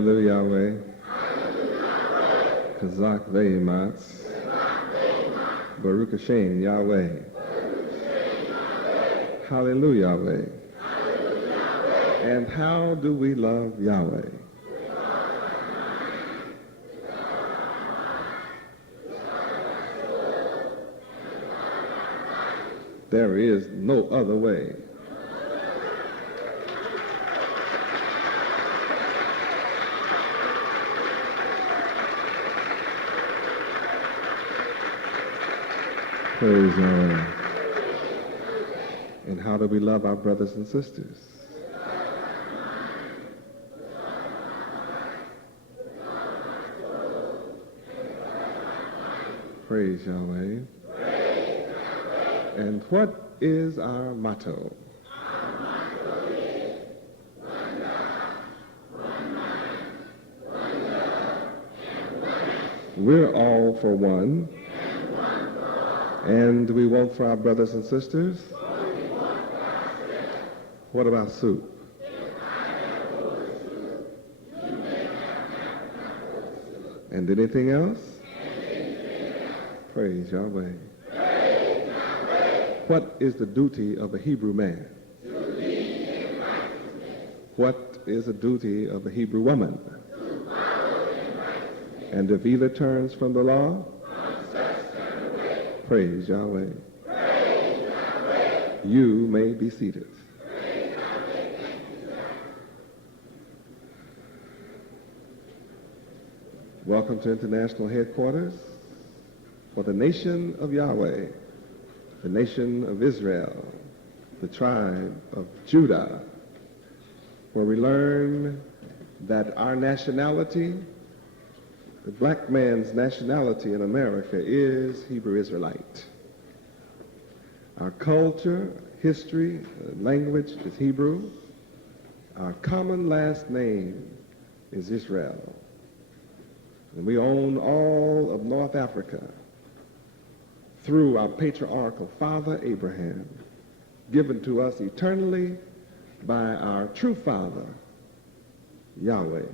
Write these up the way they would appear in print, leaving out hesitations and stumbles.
Hallelujah, Yahweh. Kazak Ve'ematz. Baruch Hashem, Yahweh. Hallelujah, Yahweh. And how do we love Yahweh? There is no other way. Praise Yahweh. And how do we love our brothers and sisters? Praise Yahweh. And what is our motto? Our motto is one God, one mind, one love, and one action. We're all for one. And one for all. And we want for our brothers and sisters? What we want for ourselves. What about soup? If I have full soup, you may have full soup. And anything else? And anything else. Praise Yahweh. Praise Yahweh. What is the duty of a Hebrew man? To lead in righteousness. What is the duty of a Hebrew woman? To follow in righteousness. And if either turns from the law, From such turn away. praise Yahweh. Praise Yahweh. You may be seated. Praise Yahweh. Thank you, sir. Welcome to International Headquarters for the nation of Yahweh, the nation of Israel, the tribe of Judah, where we learn that our nationality, the black man's nationality in America, is Hebrew Israelite. Our culture, history, language is Hebrew. Our common last name is Israel. And we own all of North Africa through our patriarchal father Abraham, given to us eternally by our true father, Yahweh.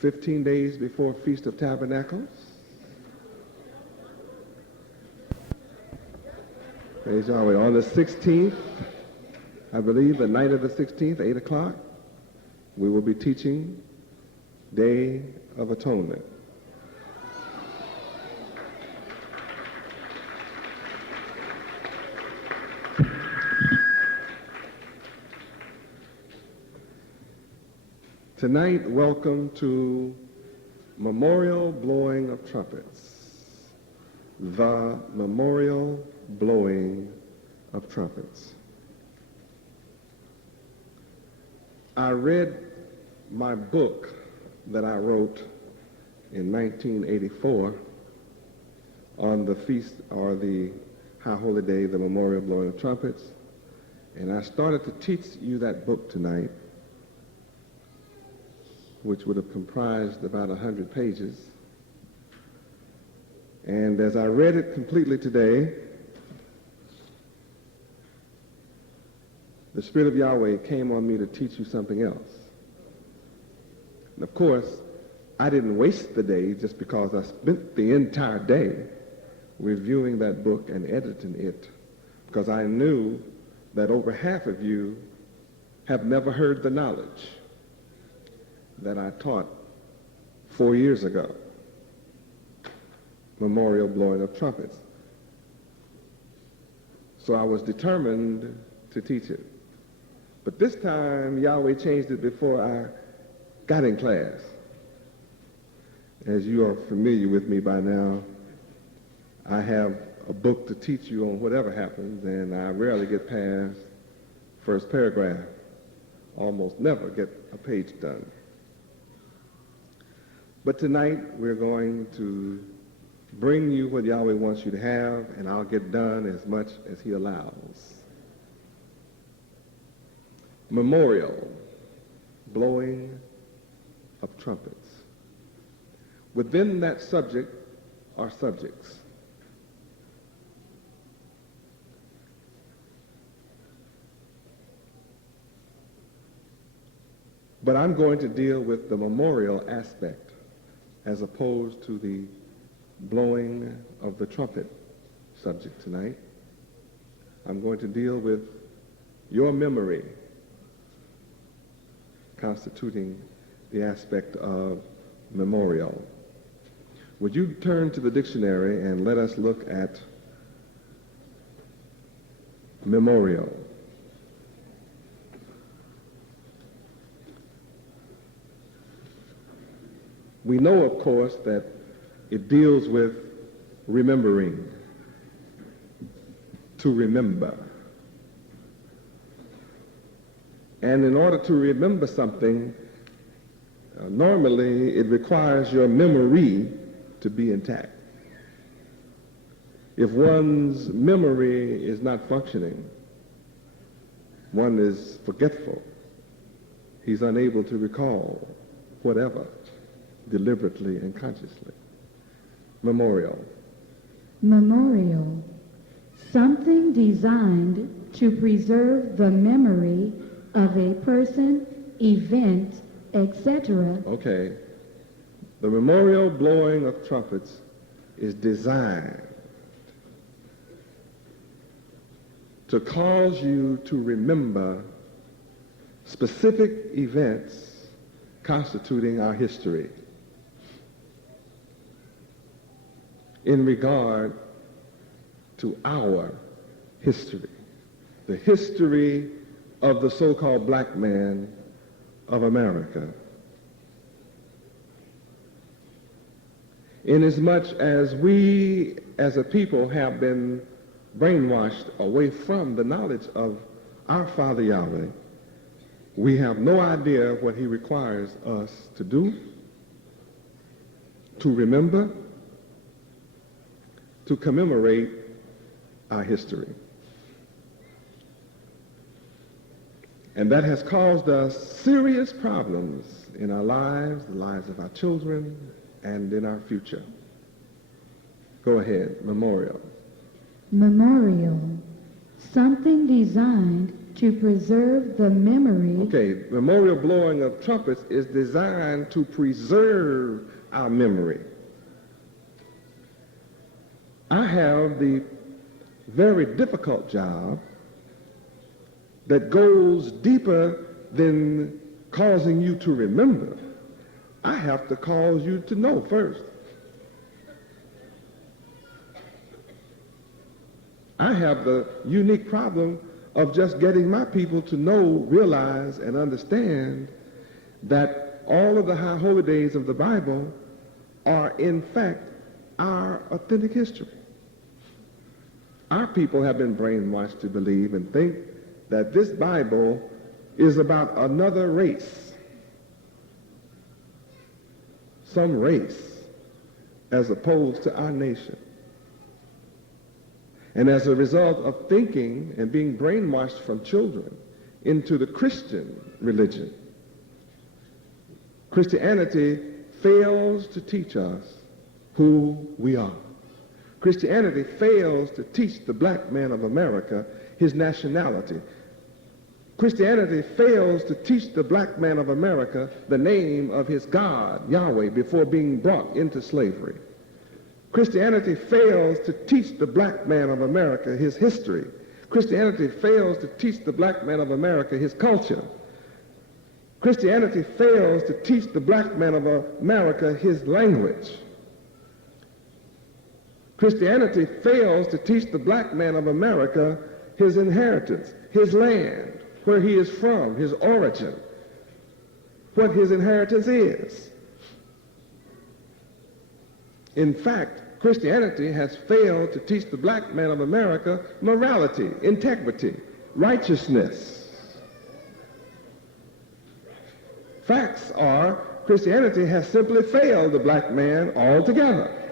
15 days before Feast of Tabernacles, praise Yahweh, on the 16th, I believe the night of the 16th, 8 o'clock, we will be teaching Day of Atonement. Tonight, welcome to Memorial Blowing of Trumpets, the Memorial Blowing of Trumpets. I read my book that I wrote in 1984 on the feast, or the High Holy Day, the Memorial Blowing of Trumpets, and I started to teach you that book tonight, which would have comprised about 100 pages. And as I read it completely today, the Spirit of Yahweh came on me to teach you something else. And of course, I didn't waste the day just because I spent the entire day reviewing that book and editing it, because I knew that over half of you have never heard the knowledge that I taught 4 years ago, Memorial Blowing of Trumpets. So I was determined to teach it. But this time, Yahweh changed it before I got in class. As you are familiar with me by now, I have a book to teach you on whatever happens, and I rarely get past first paragraph. Almost never get a page done. But tonight, we're going to bring you what Yahweh wants you to have, and I'll get done as much as he allows. Memorial Blowing of Trumpets. Within that subject are subjects. But I'm going to deal with the memorial aspect as opposed to the blowing of the trumpet subject tonight. I'm going to deal with your memory constituting the aspect of memorial. Would you turn to the dictionary and let us look at memorial? We know, of course, that it deals with remembering, to remember. And in order to remember something, normally it requires your memory to be intact. If one's memory is not functioning, one is forgetful. He's unable to recall whatever, deliberately and consciously. Memorial. Memorial. Something designed to preserve the memory of a person, event, etc. Okay. The memorial blowing of trumpets is designed to cause you to remember specific events constituting our history in regard to our history, the history of the so-called black man of America. Inasmuch as we as a people have been brainwashed away from the knowledge of our Father Yahweh, we have no idea what he requires us to do, to remember, to commemorate our history. And that has caused us serious problems in our lives, the lives of our children, and in our future. Go ahead, memorial. Memorial. Something designed to preserve the memory. Okay, memorial blowing of trumpets is designed to preserve our memory. I have the very difficult job that goes deeper than causing you to remember. I have to cause you to know first. I have the unique problem of just getting my people to know, realize, and understand that all of the high holy days of the Bible are in fact our authentic history. Our people have been brainwashed to believe and think that this Bible is about another race, some race, as opposed to our nation. And as a result of thinking and being brainwashed from children into the Christian religion, Christianity fails to teach us who we are. Christianity fails to teach the black man of America his nationality. Christianity fails to teach the black man of America the name of his God, Yahweh, before being brought into slavery. Christianity fails to teach the black man of America his history. Christianity fails to teach the black man of America his culture. Christianity fails to teach the black man of America his language. Christianity fails to teach the black man of America his inheritance, his land, where he is from, his origin, what his inheritance is. In fact, Christianity has failed to teach the black man of America morality, integrity, righteousness. Facts are, Christianity has simply failed the black man altogether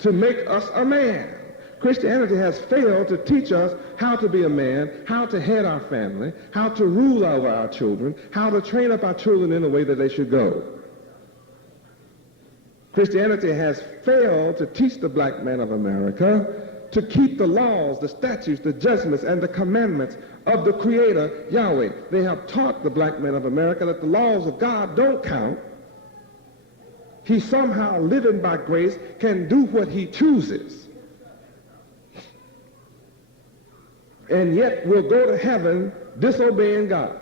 to make us a man. Christianity has failed to teach us how to be a man, how to head our family, how to rule over our children, how to train up our children in the way that they should go. Christianity has failed to teach the black man of America to keep the laws, the statutes, the judgments, and the commandments of the Creator, Yahweh. They have taught the black men of America that the laws of God don't count. He somehow, living by grace, can do what he chooses. And yet will go to heaven disobeying God.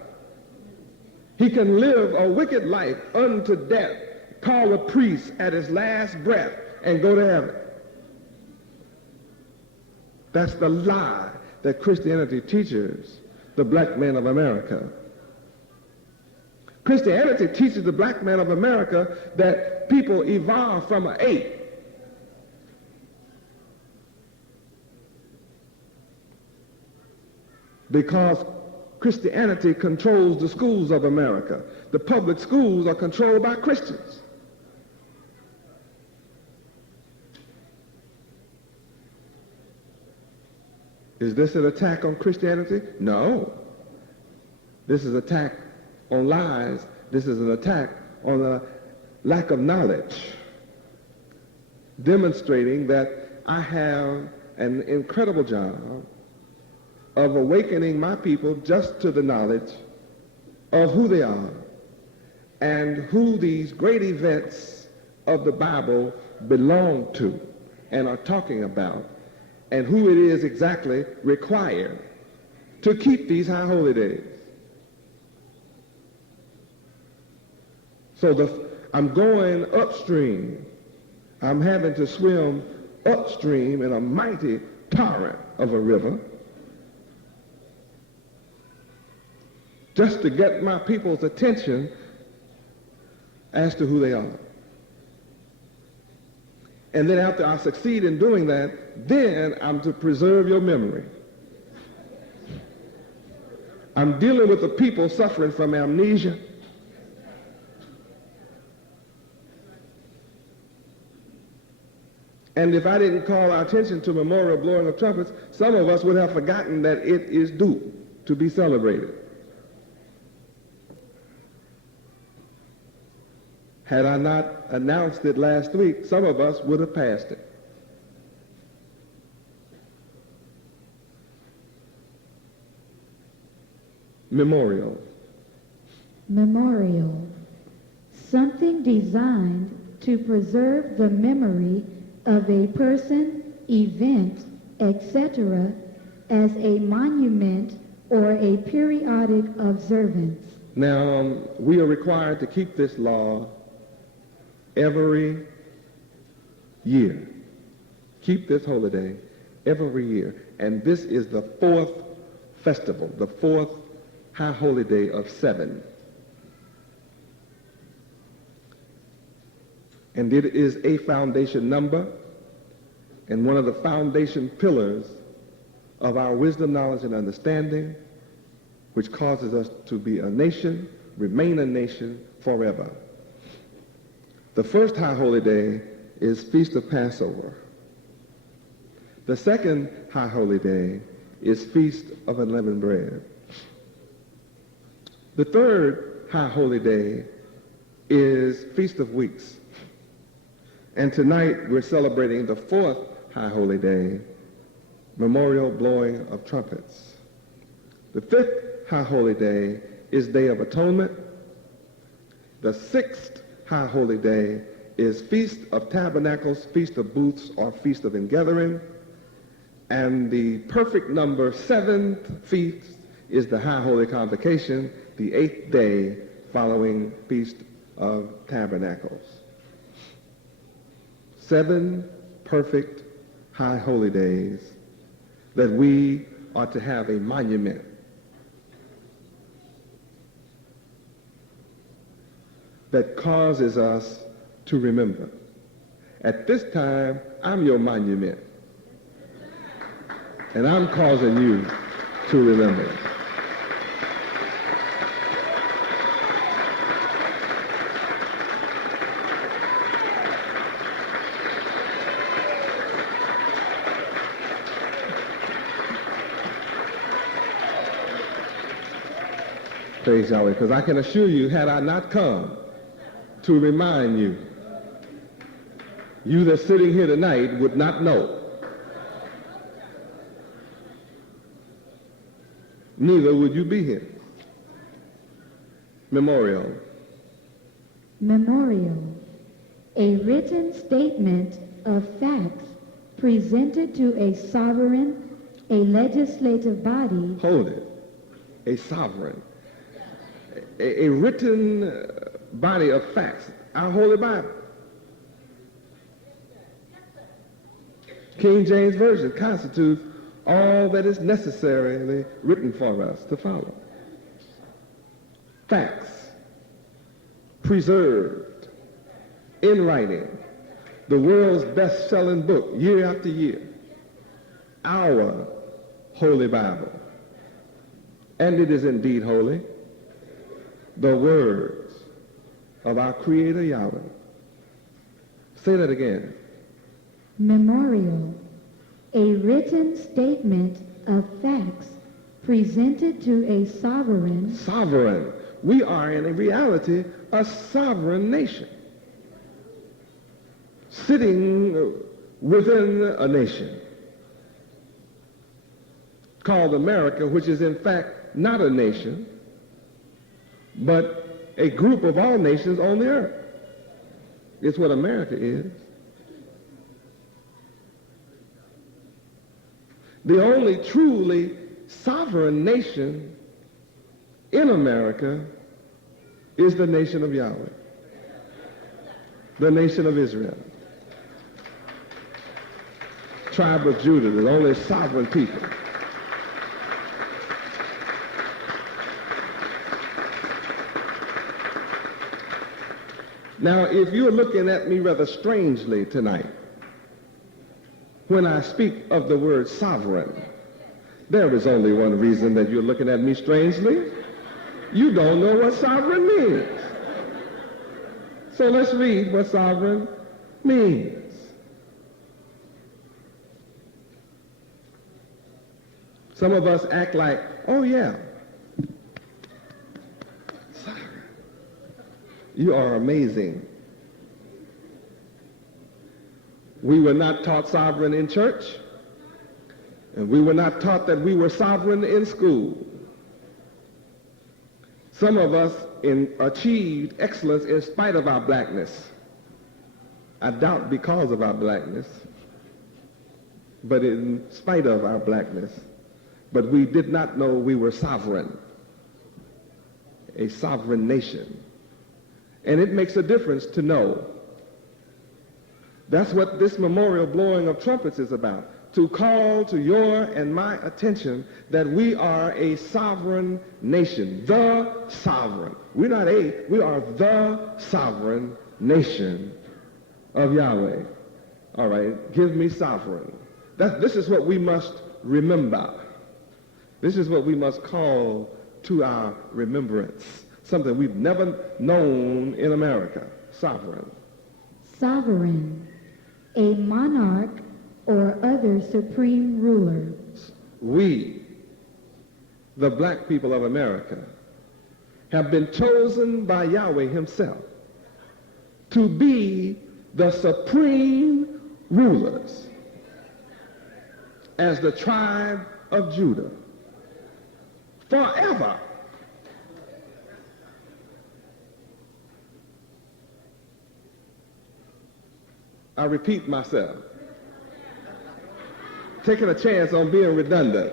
He can live a wicked life unto death, call a priest at his last breath, and go to heaven. That's the lie that Christianity teaches the black men of America. Christianity teaches the black man of America that people evolve from an ape. Because Christianity controls the schools of America. The public schools are controlled by Christians. Is this an attack on Christianity? No. This is an attack on lies. This is an attack on a lack of knowledge, demonstrating that I have an incredible job of awakening my people just to the knowledge of who they are and who these great events of the Bible belong to and are talking about, and who it is exactly required to keep these high holy days. So I'm going upstream. I'm having to swim upstream in a mighty torrent of a river just to get my people's attention as to who they are. And then after I succeed in doing that, then I'm to preserve your memory. I'm dealing with the people suffering from amnesia. And if I didn't call our attention to memorial blowing of trumpets, some of us would have forgotten that it is due to be celebrated. Had I not announced it last week, some of us would have passed it. Memorial. Memorial. Something designed to preserve the memory of a person, event, etc., as a monument or a periodic observance. Now, we are required to keep this law every year. Keep this holy day every year. And this is the fourth festival, the fourth high holy day of 7. And it is a foundation number and one of the foundation pillars of our wisdom, knowledge, and understanding, which causes us to be a nation, remain a nation forever. The first high holy day is Feast of Passover. The second high holy day is Feast of Unleavened Bread. The third high holy day is Feast of Weeks. And tonight we're celebrating the fourth high holy day, Memorial Blowing of Trumpets. The fifth high holy day is Day of Atonement. The sixth high holy day is Feast of Tabernacles, Feast of Booths, or Feast of Ingathering. And the perfect number, 7th feast, is the High Holy Convocation, the 8th day following Feast of Tabernacles. 7 perfect high holy days that we are to have a monument that causes us to remember. At this time, I'm your monument, and I'm causing you to remember. Praise Yahweh, because I can assure you, had I not come to remind you, you that's sitting here tonight would not know neither would you be here. Memorial. Memorial. A written statement of facts presented to a sovereign, a legislative body. Hold it. A sovereign. A written body of facts. Our Holy Bible. King James Version constitutes all that is necessarily written for us to follow. Facts. Preserved. In writing. The world's best-selling book year after year. Our Holy Bible. And it is indeed holy. The words of our Creator Yahweh. Say that again. Memorial. A written statement of facts presented to a sovereign. Sovereign. We are in reality a sovereign nation. Sitting within a nation called America, which is in fact not a nation, but a group of all nations on the earth. It's what America is. The only truly sovereign nation in America is the nation of Yahweh, the nation of Israel. Tribe of Judah, the only sovereign people. Now, if you're looking at me rather strangely tonight, when I speak of the word sovereign, there is only one reason that you're looking at me strangely. You don't know what sovereign means. So let's read what sovereign means. Some of us act like, oh yeah, sovereign. You are amazing. We were not taught sovereign in church, and we were not taught that we were sovereign in school. Some of us achieved excellence in spite of our blackness. I doubt because of our blackness, but in spite of our blackness. But we did not know we were sovereign, a sovereign nation. And it makes a difference to know. That's what this memorial blowing of trumpets is about, to call to your and my attention that we are a sovereign nation, the sovereign. We're not we are the sovereign nation of Yahweh. All right, give me sovereign. This is what we must remember. This is what we must call to our remembrance, something we've never known in America, sovereign. Sovereign, a monarch or other supreme ruler. We, the black people of America, have been chosen by Yahweh himself to be the supreme rulers as the tribe of Judah forever. I repeat myself, taking a chance on being redundant.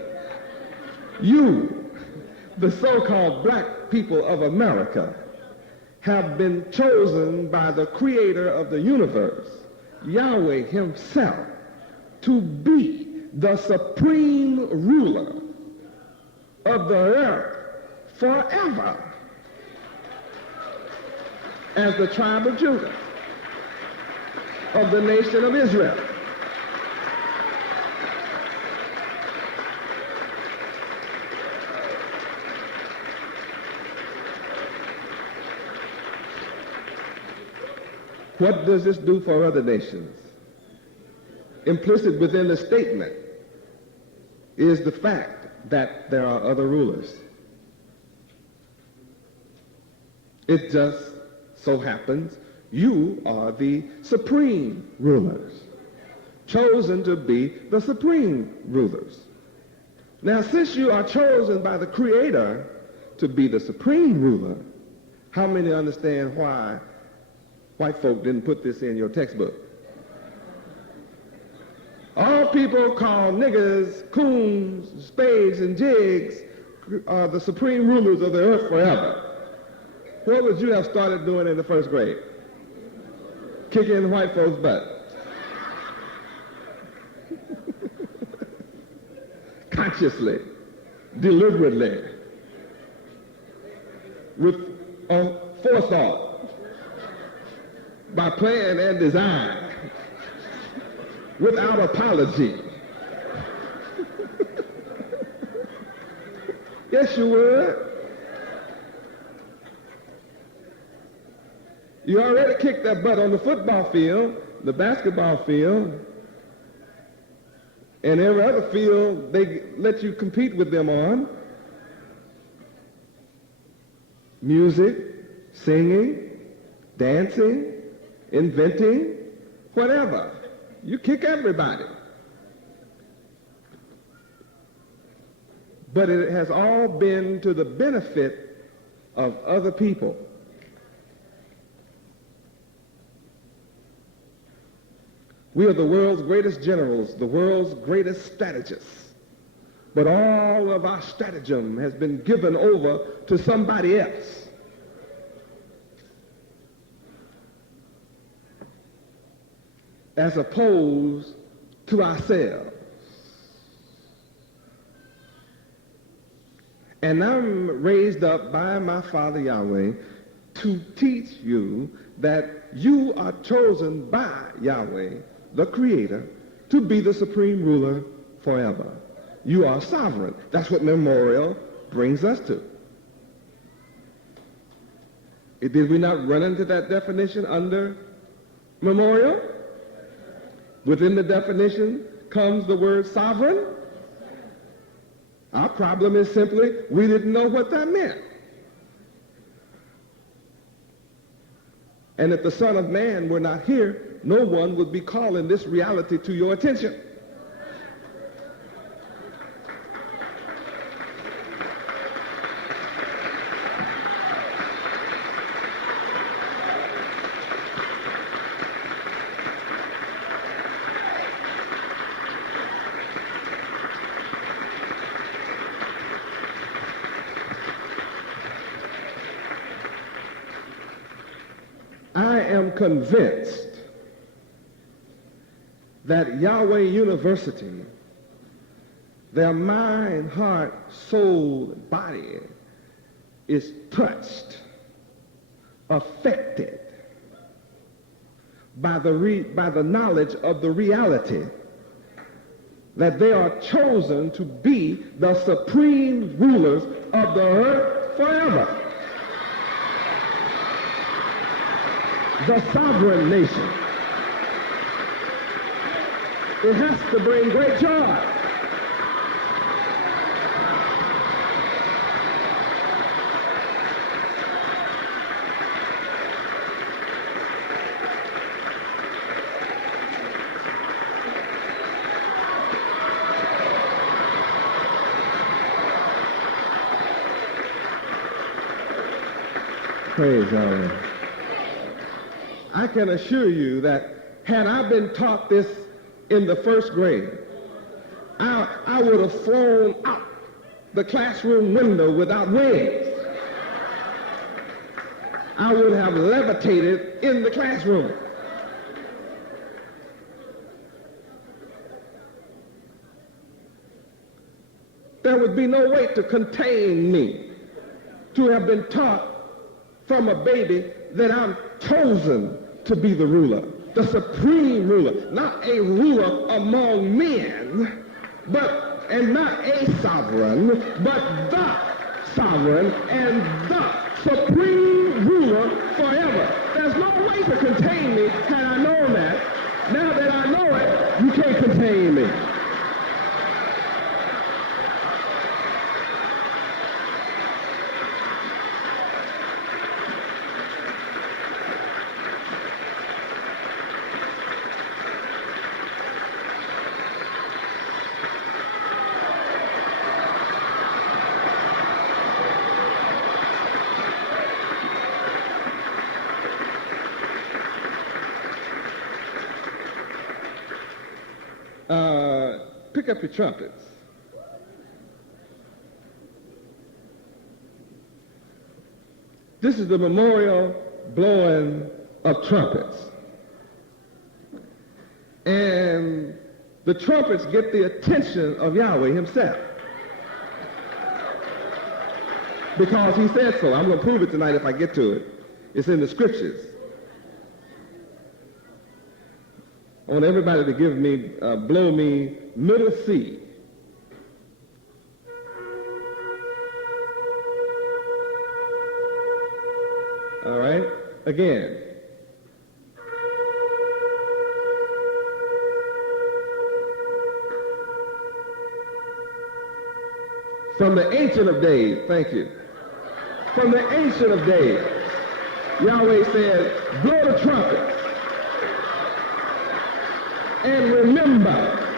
You, the so-called black people of America, have been chosen by the creator of the universe, Yahweh himself, to be the supreme ruler of the earth forever as the tribe of Judah, of the nation of Israel. What does this do for other nations? Implicit within the statement is the fact that there are other rulers. It just so happens you are the supreme rulers, chosen to be the supreme rulers. Now, since you are chosen by the Creator to be the supreme ruler, how many understand why white folk didn't put this in your textbook? All people call niggers, coons, spades, and jigs are the supreme rulers of the earth forever. What would you have started doing in the first grade? Kicking white folks' butt. Consciously, deliberately, with forethought, by plan and design, without apology. Yes, you would. You already kicked that butt on the football field, the basketball field, and every other field they let you compete with them on. Music, singing, dancing, inventing, whatever. You kick everybody. But it has all been to the benefit of other people. We are the world's greatest generals, the world's greatest strategists. But all of our stratagem has been given over to somebody else. As opposed to ourselves. And I'm raised up by my Father Yahweh to teach you that you are chosen by Yahweh, the Creator, to be the supreme ruler forever. You are sovereign. That's what memorial brings us to. Did we not run into that definition under memorial? Within the definition comes the word sovereign. Our problem is simply we didn't know what that meant. And if the Son of Man were not here, no one would be calling this reality to your attention. I am convinced that Yahweh University, their mind, heart, soul, and body is touched, affected by the knowledge of the reality that they are chosen to be the supreme rulers of the earth forever. The sovereign nation. It has to bring great joy. Praise Yahweh. I can assure you that had I been taught this in the first grade, I would have flown out the classroom window without wings. I would have levitated in the classroom. There would be no way to contain me to have been taught from a baby that I'm chosen to be the ruler, the supreme ruler, not a ruler among men, and not a sovereign, but the sovereign and the supreme ruler forever. There's no way to contain me had I known that. Now that I know it, you can't contain me. Pick up your trumpets. This is the memorial blowing of trumpets. And the trumpets get the attention of Yahweh himself. Because he said so. I'm going to prove it tonight if I get to it. It's in the scriptures. I want everybody to give me, blow me middle C. All right, again. From the Ancient of Days, thank you. From the Ancient of Days, Yahweh said, blow the trumpet. And remember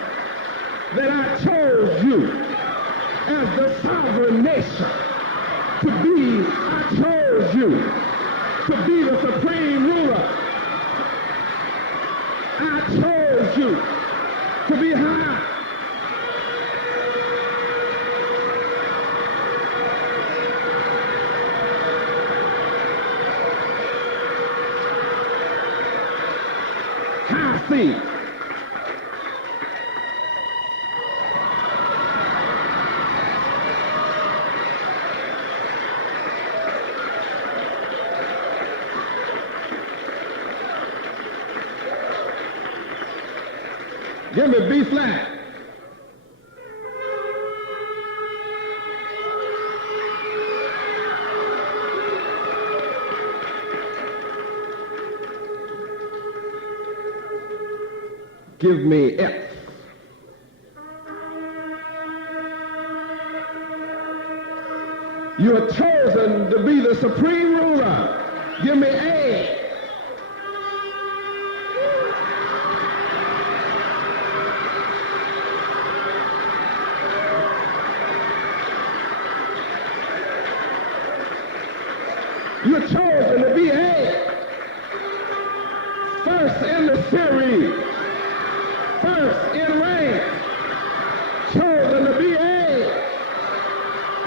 that I chose you as the sovereign nation I chose you to be the supreme ruler. I chose you to be high. High seat. Give me B flat. Give me F. You are chosen to be the supreme ruler. Give me A. You're chosen to be A. First in the series. First in rank. Chosen to be A.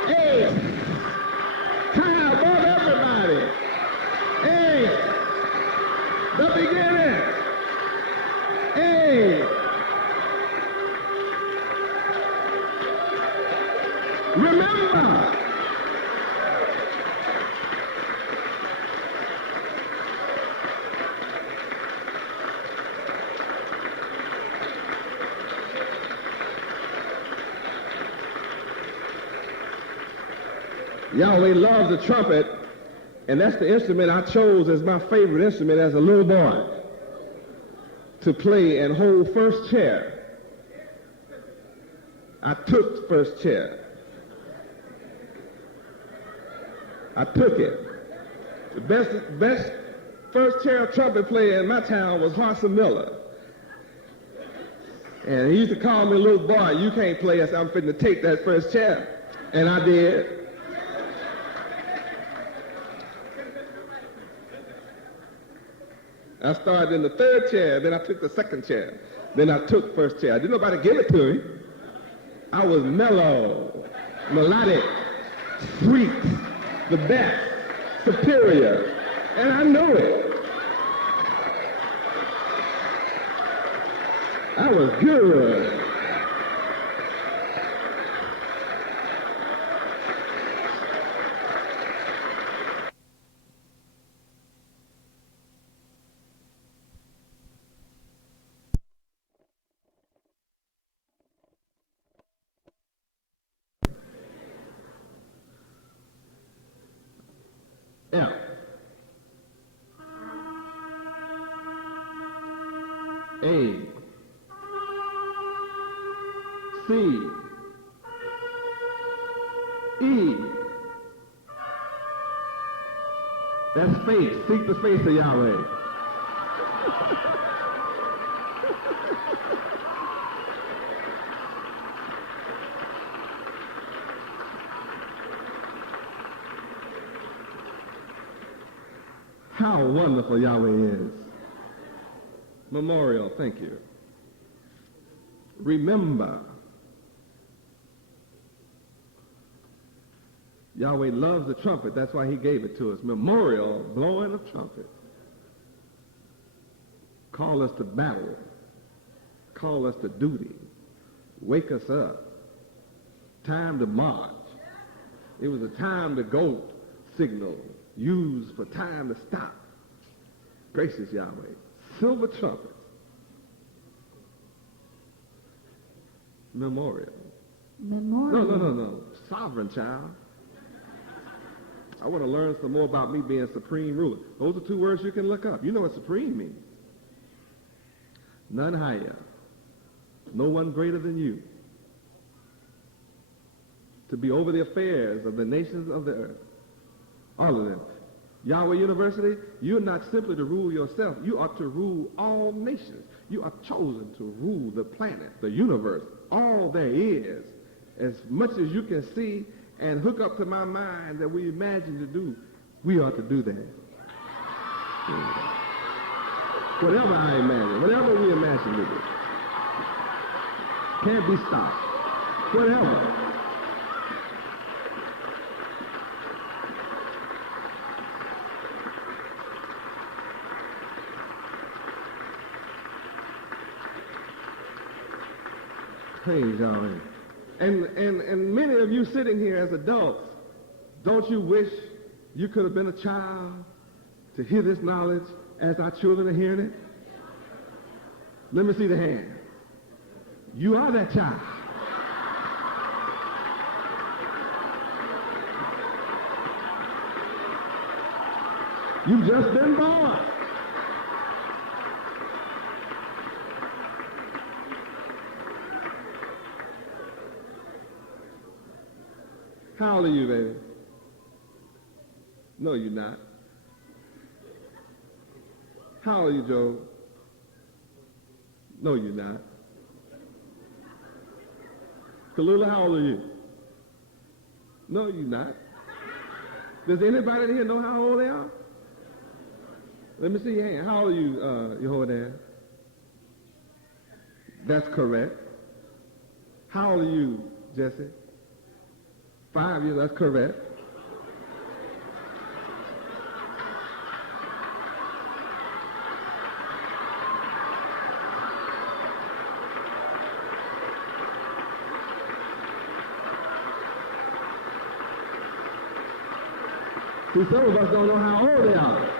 A. High above everybody. A. The beginning. A. Remember. Yahweh loves the trumpet, and that's the instrument I chose as my favorite instrument as a little boy to play and hold first chair. I took first chair. I took it. The best first chair trumpet player in my town was Harson Miller. And he used to call me little boy, you can't play. I said, I'm fitting to take that first chair. And I did. I started in the third chair, then I took the second chair, then I took first chair. Didn't nobody give it to me. I was mellow, melodic, sweet, the best, superior, and I knew it. I was good. F. A. C. E. That's faith. Seek the face of Yahweh. How wonderful Yahweh is. Memorial, thank you. remember. Yahweh loves the trumpet. That's why he gave it to us. Memorial, blowing of trumpet. Call us to battle. Call us to duty. Wake us up. Time to march. It was a time to go signal used for time to stop. Gracious Yahweh. Silver trumpets. Memorial. Memorial. No. Sovereign child. I want to learn some more about me being supreme ruler. Those are two words you can look up. You know what supreme means. None higher. No one greater than you. To be over the affairs of the nations of the earth. All of them. Yahweh University, you're not simply to rule yourself. You are to rule all nations. You are chosen to rule the planet, the universe, all there is. As much as you can see and hook up to my mind that we imagine to do, we ought to do that. Whatever I imagine, whatever we imagine to do, can't be stopped. Whatever. Praise Yahweh. And many of you sitting here as adults, don't you wish you could have been a child to hear this knowledge as our children are hearing it? Let me see the hand. You are that child. You've just been born. How old are you, baby? No, you're not. How old are you, Joe? No, you're not. Kalula, how old are you? No, you're not. Does anybody in here know how old they are? Let me see your hand. How old are you, Yehoiada? That's correct. How old are you, Jesse? 5 years, that's correct. See, some of us don't know how old they are.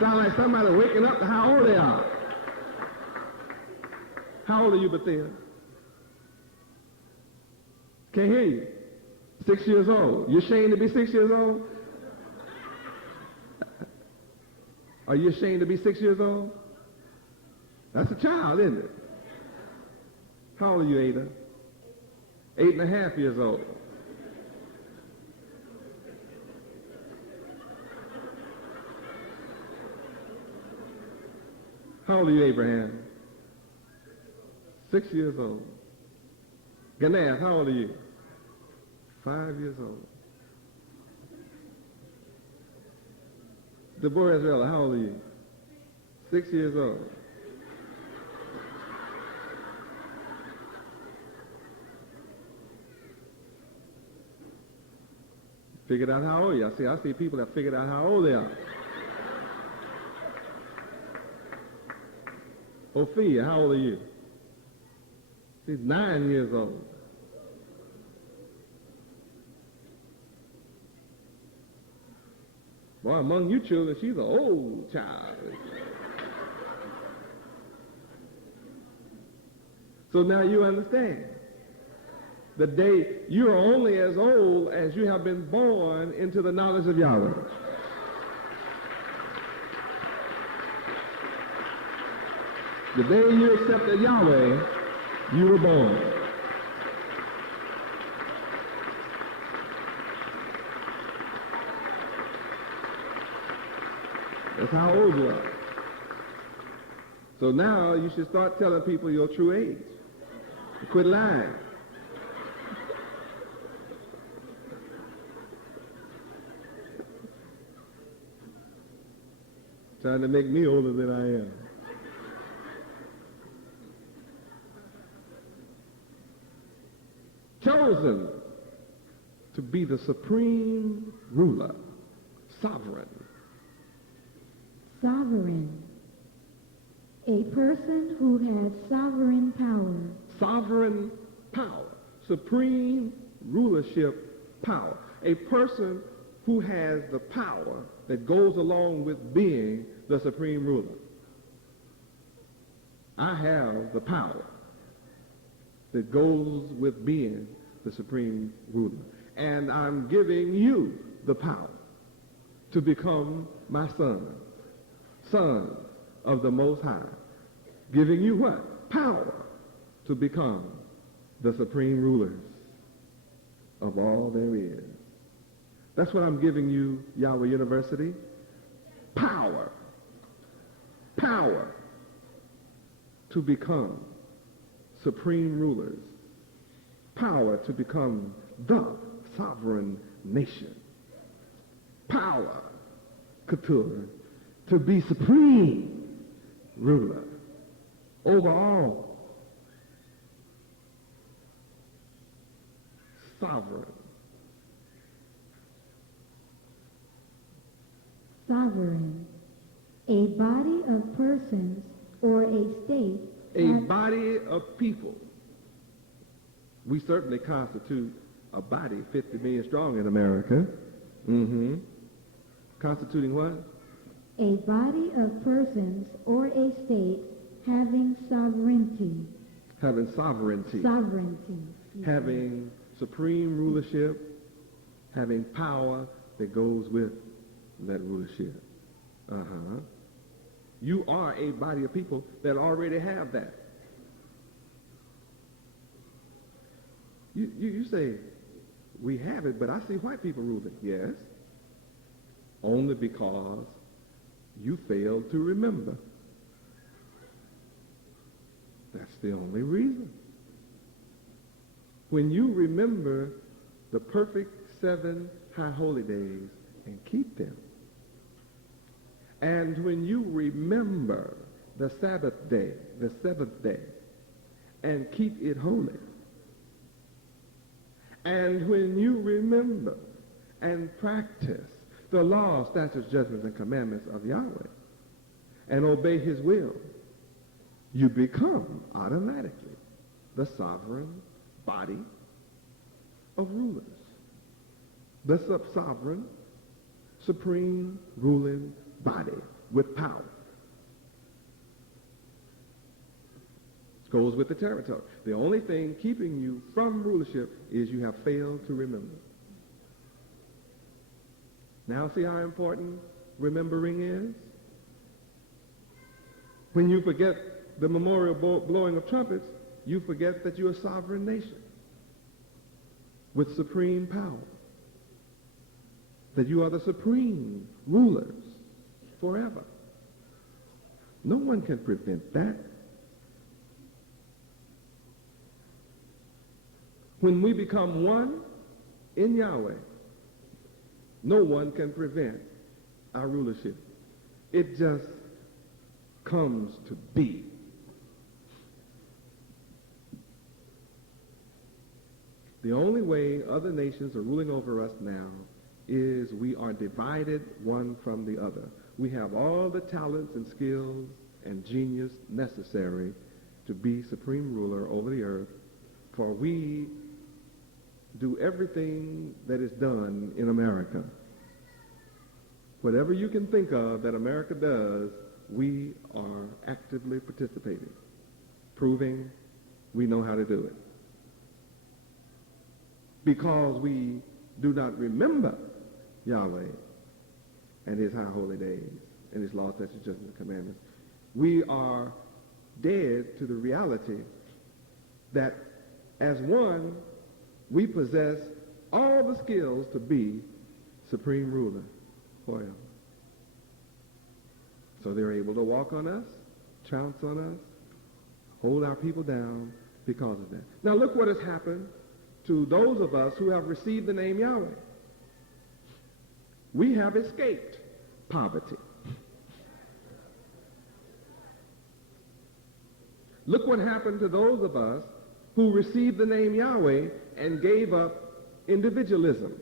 Sound like somebody waking up to how old they are. How old are you, Bethia? Can't hear you. 6 years old. You ashamed to be 6 years old? Are you ashamed to be 6 years old? That's a child, isn't it? How old are you, Ada? 8.5 years old. How old are you, Abraham? 6 years old. Ganaz, how old are you? 5 years old. Deborah Israel, how old are you? 6 years old. Figured out how old you are. I see people that figured out how old they are. Ophia, how old are you? She's 9 years old. Boy, among you children, she's an old child. So now you understand. The day you are only as old as you have been born into the knowledge of Yahweh. The day you accepted Yahweh, you were born. That's how old you are. So now you should start telling people your true age. Quit lying. Trying to make me older than I am. chosen to be the supreme ruler, sovereign. Sovereign. A person who has sovereign power. Sovereign power. Supreme rulership power. A person who has the power that goes along with being the supreme ruler. I have the power that goes with being the supreme ruler. And I'm giving you the power to become my sons of the Most High. Giving you what? Power to become the supreme rulers of all there is. That's what I'm giving you, Yahweh University. Power. Power to become supreme rulers. Power to become the sovereign nation. Power, couture, to be supreme ruler over all. Sovereign. Sovereign. A body of persons or a state. A body of people. We certainly constitute a body 50 million strong in America. Constituting what? A body of persons or a state having sovereignty. Having sovereignty. Sovereignty. Having supreme rulership, having power that goes with that rulership. You are a body of people that already have that. You say, we have it, but I see white people ruling. Yes. Only because you failed to remember. That's the only reason. When you remember the perfect 7 high holy days and keep them, and when you remember the Sabbath day, the 7th day, and keep it holy, and when you remember and practice the law, statutes, judgments, and commandments of Yahweh, and obey his will, you become automatically the sovereign body of rulers. The sovereign, supreme, ruling body with power. It goes with the territory. The only thing keeping you from rulership is you have failed to remember. Now see how important remembering is? When you forget the memorial blowing of trumpets, you forget that you're a sovereign nation with supreme power. That you are the supreme rulers forever. No one can prevent that. When we become one in Yahweh, no one can prevent our rulership. It just comes to be. The only way other nations are ruling over us now is we are divided one from the other. We have all the talents and skills and genius necessary to be supreme ruler over the earth, for we do everything that is done in America. Whatever you can think of that America does, we are actively participating, proving we know how to do it. Because we do not remember Yahweh and his high holy days and his law, statutes, judgments, and commandments, we are dead to the reality that as one, we possess all the skills to be supreme ruler forever. So they're able to walk on us, trounce on us, hold our people down because of that. Now look what has happened to those of us who have received the name Yahweh. We have escaped poverty. Look what happened to those of us who received the name Yahweh and gave up individualism.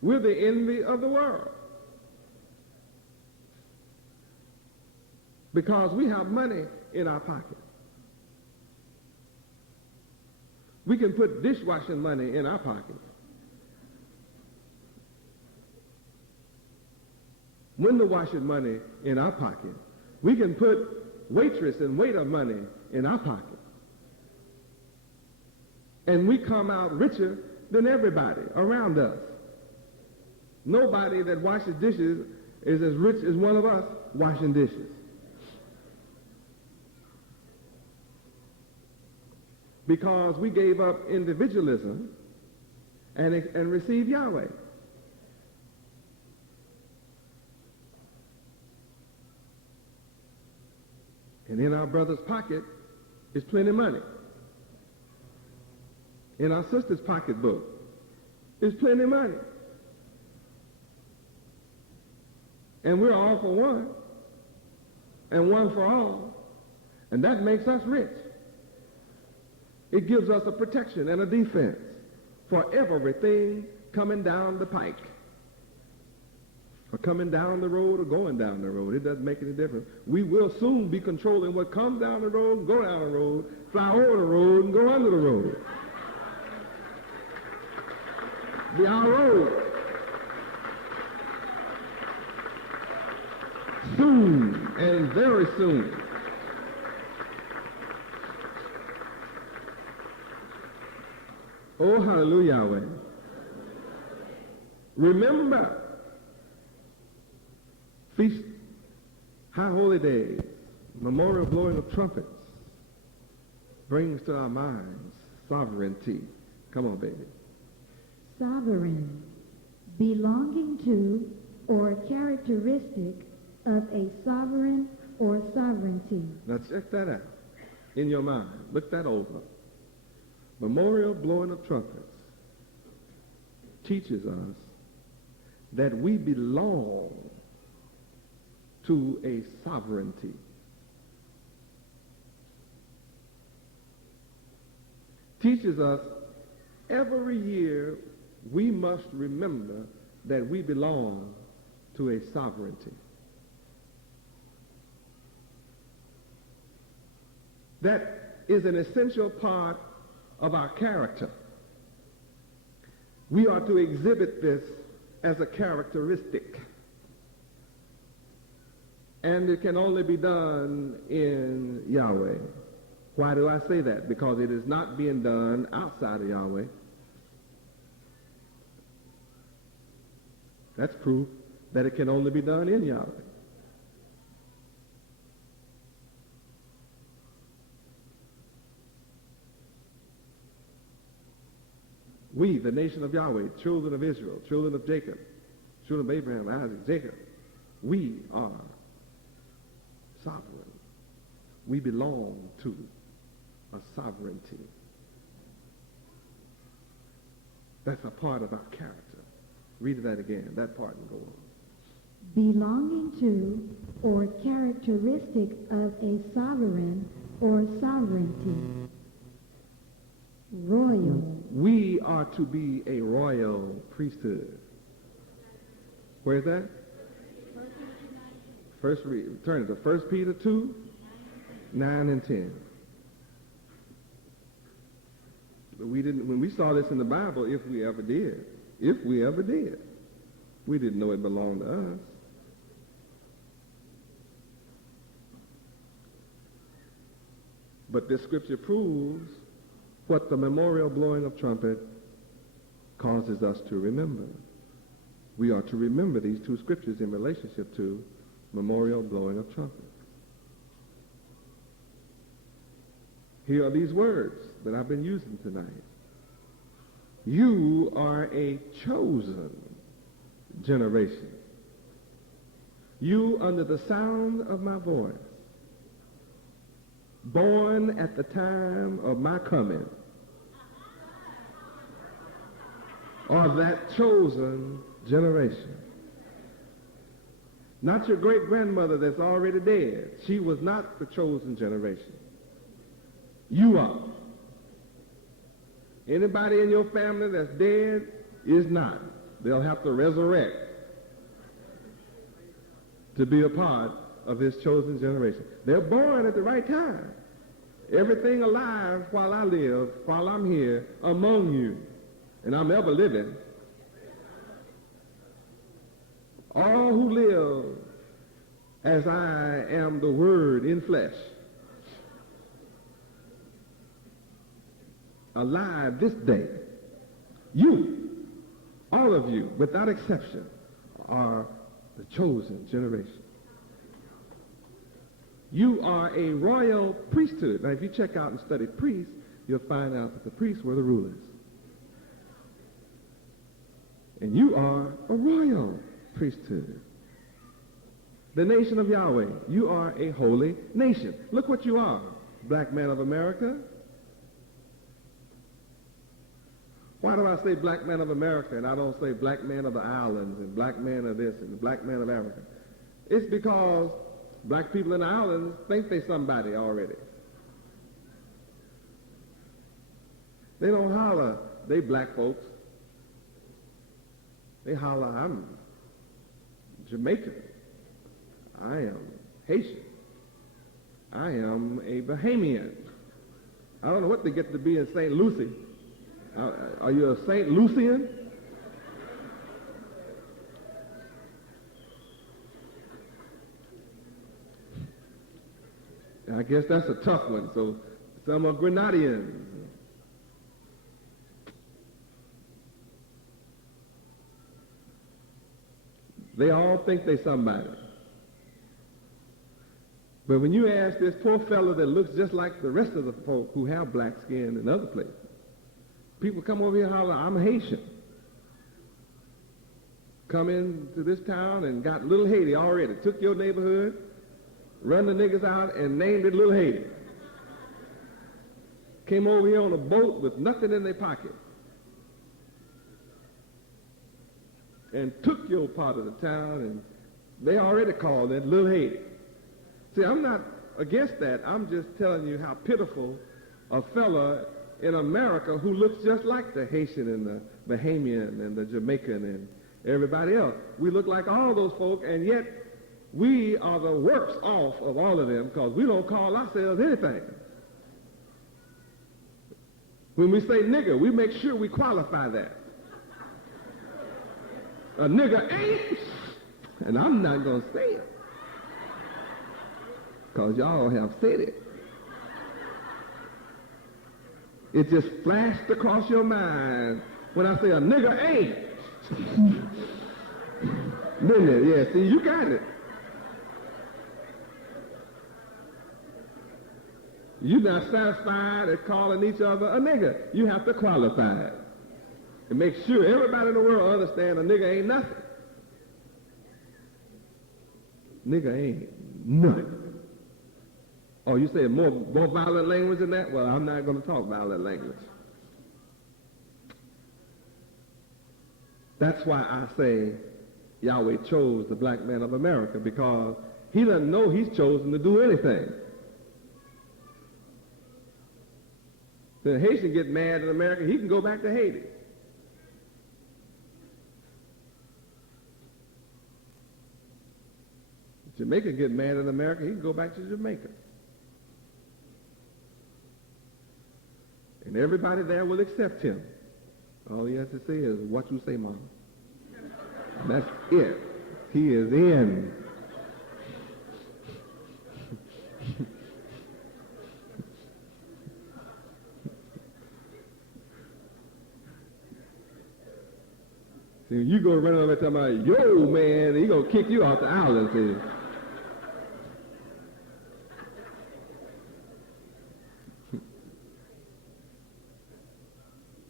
We're the envy of the world because we have money in our pocket. We can put dishwashing money in our pocket. Window washing money in our pocket. We can put waitress and waiter money in our pocket. And we come out richer than everybody around us. Nobody that washes dishes is as rich as one of us washing dishes. Because we gave up individualism and received Yahweh. And in our brother's pocket is plenty of money. In our sister's pocketbook is plenty of money. And we're all for one, and one for all, and that makes us rich. It gives us a protection and a defense for everything coming down the pike, or coming down the road or going down the road. It doesn't make any difference. We will soon be controlling what comes down the road, go down the road, fly over the road, and go under the road. Be our road. Soon, and very soon. Oh, hallelujah, Yahweh. Remember, feast, high holy days, memorial blowing of trumpets brings to our minds sovereignty. Come on, baby. Sovereign, belonging to or characteristic of a sovereign or sovereignty. Now check that out in your mind. Look that over. Memorial blowing of trumpets teaches us that we belong to a sovereignty. Teaches us every year we must remember that we belong to a sovereignty. That is an essential part of our character. We are to exhibit this as a characteristic. And it can only be done in Yahweh. Why do I say that? Because it is not being done outside of Yahweh. That's proof that it can only be done in Yahweh. We, the nation of Yahweh, children of Israel, children of Jacob, children of Abraham, Isaac, Jacob, we are sovereign. We belong to a sovereignty. That's a part of our character. Read that again, that part, and go on. Belonging to or characteristic of a sovereign or sovereignty. Royal. We are to be a royal priesthood. Where is that? Turn to 1 Peter 2, 9 and 10. But we didn't, when we saw this in the Bible, if we ever did, we didn't know it belonged to us. But this scripture proves what the memorial blowing of trumpet causes us to remember. We are to remember these two scriptures in relationship to memorial blowing of trumpet. Here are these words that I've been using tonight. You are a chosen generation. You under the sound of my voice, born at the time of my coming, are that chosen generation. Not your great-grandmother that's already dead. She was not the chosen generation. You are. Anybody in your family that's dead is not. They'll have to resurrect to be a part of his chosen generation. They're born at the right time. Everything alive while I live, while I'm here among you, and I'm ever living. All who live as I am the Word in flesh, alive this day. You, all of you, without exception, are the chosen generation. You are a royal priesthood. Now, if you check out and study priests, you'll find out that the priests were the rulers. And you are a royal priesthood. The nation of Yahweh. You are a holy nation. Look what you are, black man of America. Why do I say black man of America and I don't say black man of the islands and black man of this and black man of Africa? It's because black people in the islands think they somebody already. They don't holler, they black folks. They holler, I'm Jamaican. I am Haitian. I am a Bahamian. I don't know what they get to be in St. Lucie. Are you a St. Lucian? I guess that's a tough one. So some are Grenadians. They all think they somebody. But when you ask this poor fellow that looks just like the rest of the folk who have black skin in other places, people come over here and holler, I'm Haitian. Come into this town and got Little Haiti already. Took your neighborhood, run the niggas out, and named it Little Haiti. Came over here on a boat with nothing in their pocket. And took your part of the town, and they already called it Little Haiti. See, I'm not against that. I'm just telling you how pitiful a fella in America who looks just like the Haitian and the Bahamian and the Jamaican and everybody else. We look like all those folk, and yet we are the worst off of all of them because we don't call ourselves anything. When we say nigger, we make sure we qualify that. A nigger ain't, and I'm not going to say it because y'all have said it. It just flashed across your mind when I say a nigger ain't. Didn't it? Yeah, see, you got it. You're not satisfied at calling each other a nigger. You have to qualify it. And make sure everybody in the world understands a nigger ain't nothing. Nigger ain't nothing. Oh, you say more violent language than that? Well, I'm not going to talk violent language. That's why I say Yahweh chose the black man of America, because he doesn't know he's chosen to do anything. The Haitian get mad in America, he can go back to Haiti. Jamaican get mad in America, he can go back to Jamaica. And everybody there will accept him. All he has to say is, what you say, Mama. And that's it. He is in. See, you go running over there talking about, yo, man, he going to kick you off the island, see.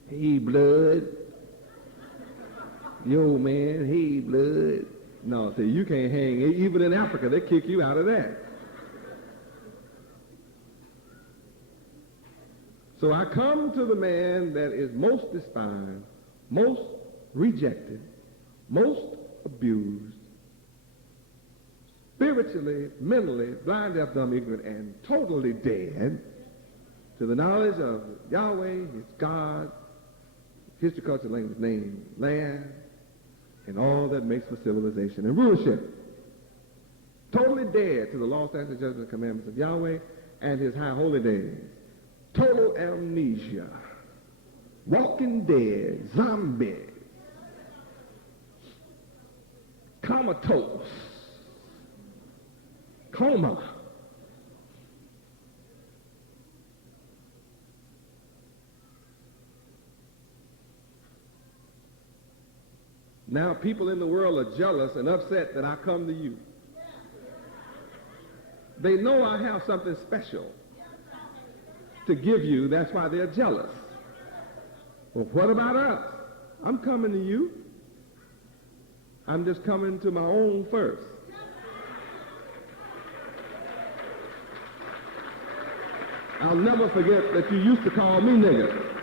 Hey, blood. Yo, man, hey, blood. No, see, you can't hang. Even in Africa, they kick you out of that. So I come to the man that is most despised, most rejected, most abused, spiritually, mentally, blind, deaf, dumb, ignorant, and totally dead, to the knowledge of Yahweh, his God, history, culture, language, name, land, and all that makes for civilization and rulership. Totally dead to the law, statutes, judgments, and commandments of Yahweh and his high holy days. Total amnesia. Walking dead, zombies, comatose, coma. Now people in the world are jealous and upset that I come to you. They know I have something special to give you. That's why they're jealous. Well, what about us? I'm coming to you. I'm just coming to my own first. I'll never forget that you used to call me nigger.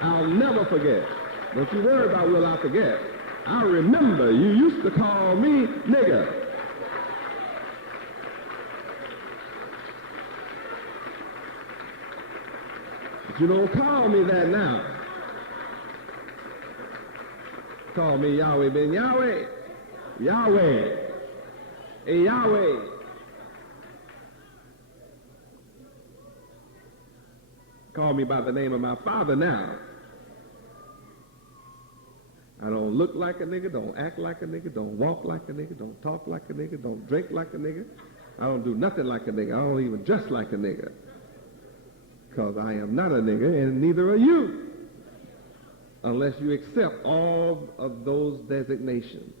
I'll never forget. Don't you worry about will I forget. I remember you used to call me nigger. But you don't call me that now. Call me Yahweh ben Yahweh. Yahweh. Hey Yahweh. Call me by the name of my father now. I don't look like a nigga, don't act like a nigga, don't walk like a nigga, don't talk like a nigga, don't drink like a nigga. I don't do nothing like a nigga. I don't even dress like a nigga. Because I am not a nigga, and neither are you. Unless you accept all of those designations.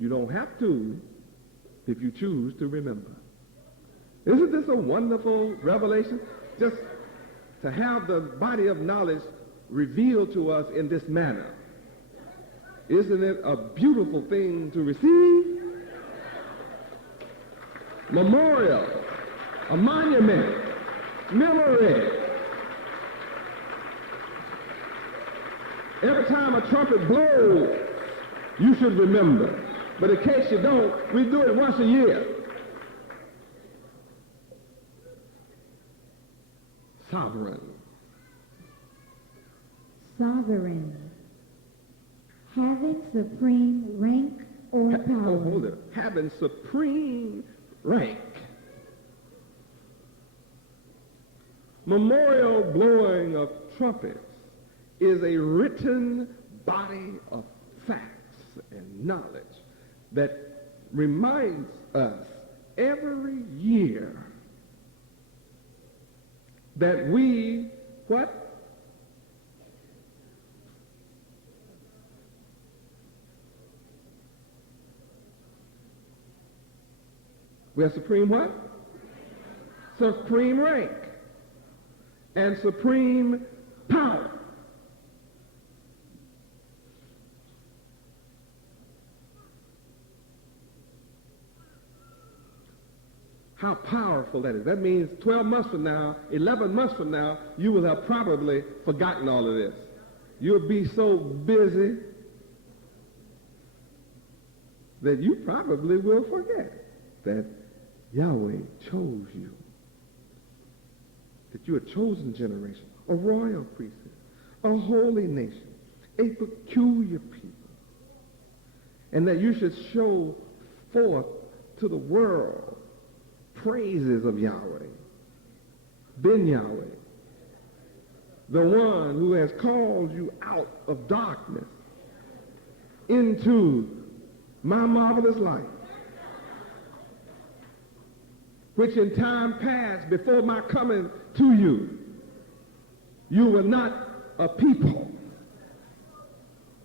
You don't have to if you choose to remember. Isn't this a wonderful revelation? Just to have the body of knowledge revealed to us in this manner. Isn't it a beautiful thing to receive? Memorial, a monument, memory. Every time a trumpet blows, you should remember. But in case you don't, we do it once a year. Sovereign. Sovereign. Having supreme rank or power. Oh, hold it. Having supreme rank. Memorial blowing of trumpets is a written body of facts and knowledge that reminds us every year that we, what? We have supreme what? Supreme rank and supreme power. How powerful that is. That means 12 months from now, 11 months from now, you will have probably forgotten all of this. You'll be so busy that you probably will forget that Yahweh chose you, that you're a chosen generation, a royal priesthood, a holy nation, a peculiar people, and that you should show forth to the world praises of Yahweh, ben Yahweh, the one who has called you out of darkness into my marvelous light, which in time past, before my coming to you, you were not a people.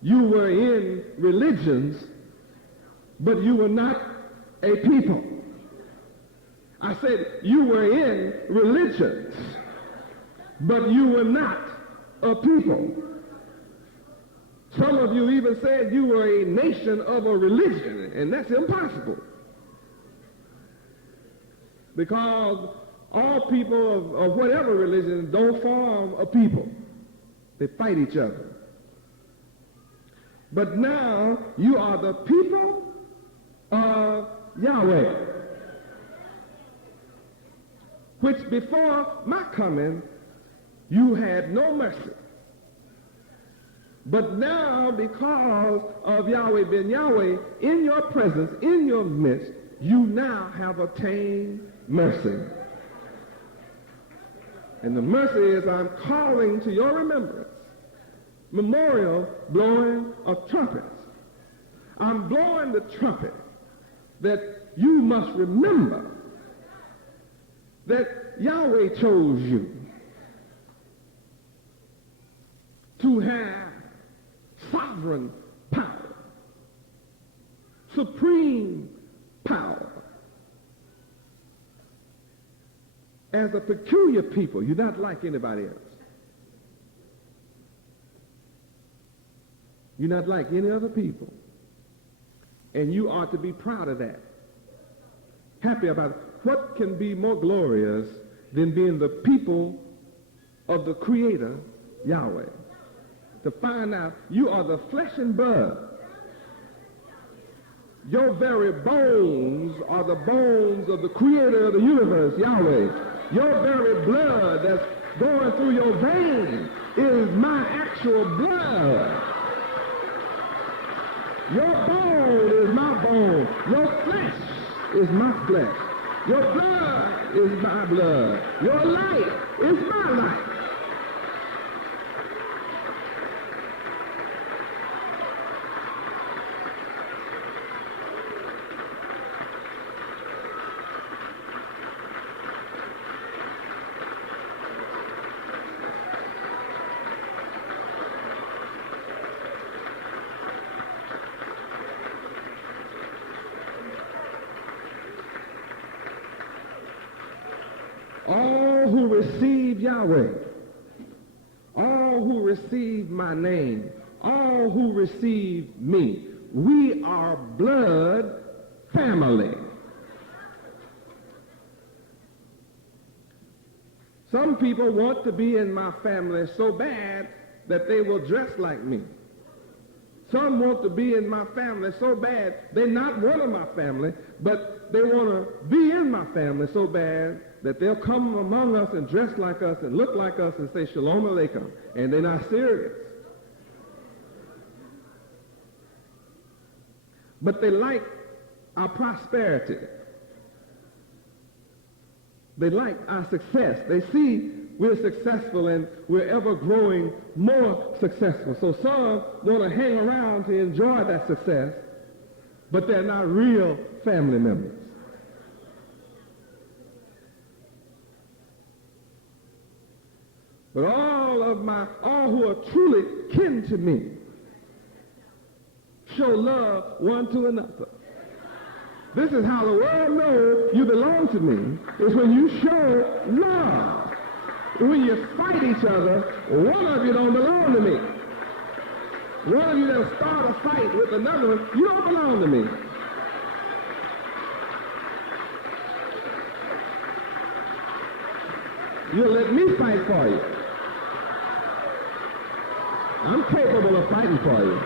You were in religions, but you were not a people. I said you were in religions, but you were not a people. Some of you even said you were a nation of a religion, and that's impossible. Because all people of whatever religion don't form a people. They fight each other. But now you are the people of Yahweh. which before my coming you had no mercy. But now, because of Yahweh ben Yahweh, in your presence, in your midst, you now have obtained mercy. And the mercy is I'm calling to your remembrance, memorial blowing of trumpets. I'm blowing the trumpet that you must remember that Yahweh chose you to have sovereign power, supreme power. As a peculiar people, you're not like anybody else. You're not like any other people. And you ought to be proud of that. Happy about it. What can be more glorious than being the people of the Creator, Yahweh? To find out you are the flesh and blood. Your very bones are the bones of the Creator of the universe, Yahweh. Your very blood that's going through your veins is my actual blood. Your bone is my bone. Your flesh is my flesh. Your blood is my blood. Your life is my life. All who receive Yahweh, all who receive my name, all who receive me, we are blood family. Some people want to be in my family so bad that they will dress like me. Some want to be in my family so bad they're not one of my family, but they want to be in my family so bad that they'll come among us and dress like us and look like us and say Shalom Aleichem, and they're not serious. But they like our prosperity. They like our success. They see we're successful and we're ever growing more successful. So some want to hang around to enjoy that success, but they're not real family members. But all who are truly kin to me show love one to another. This is how the world knows you belong to me, is when you show love. When you fight each other, one of you don't belong to me. One of you that'll start a fight with another one, you don't belong to me. You'll let me fight for you. I'm capable of fighting for you.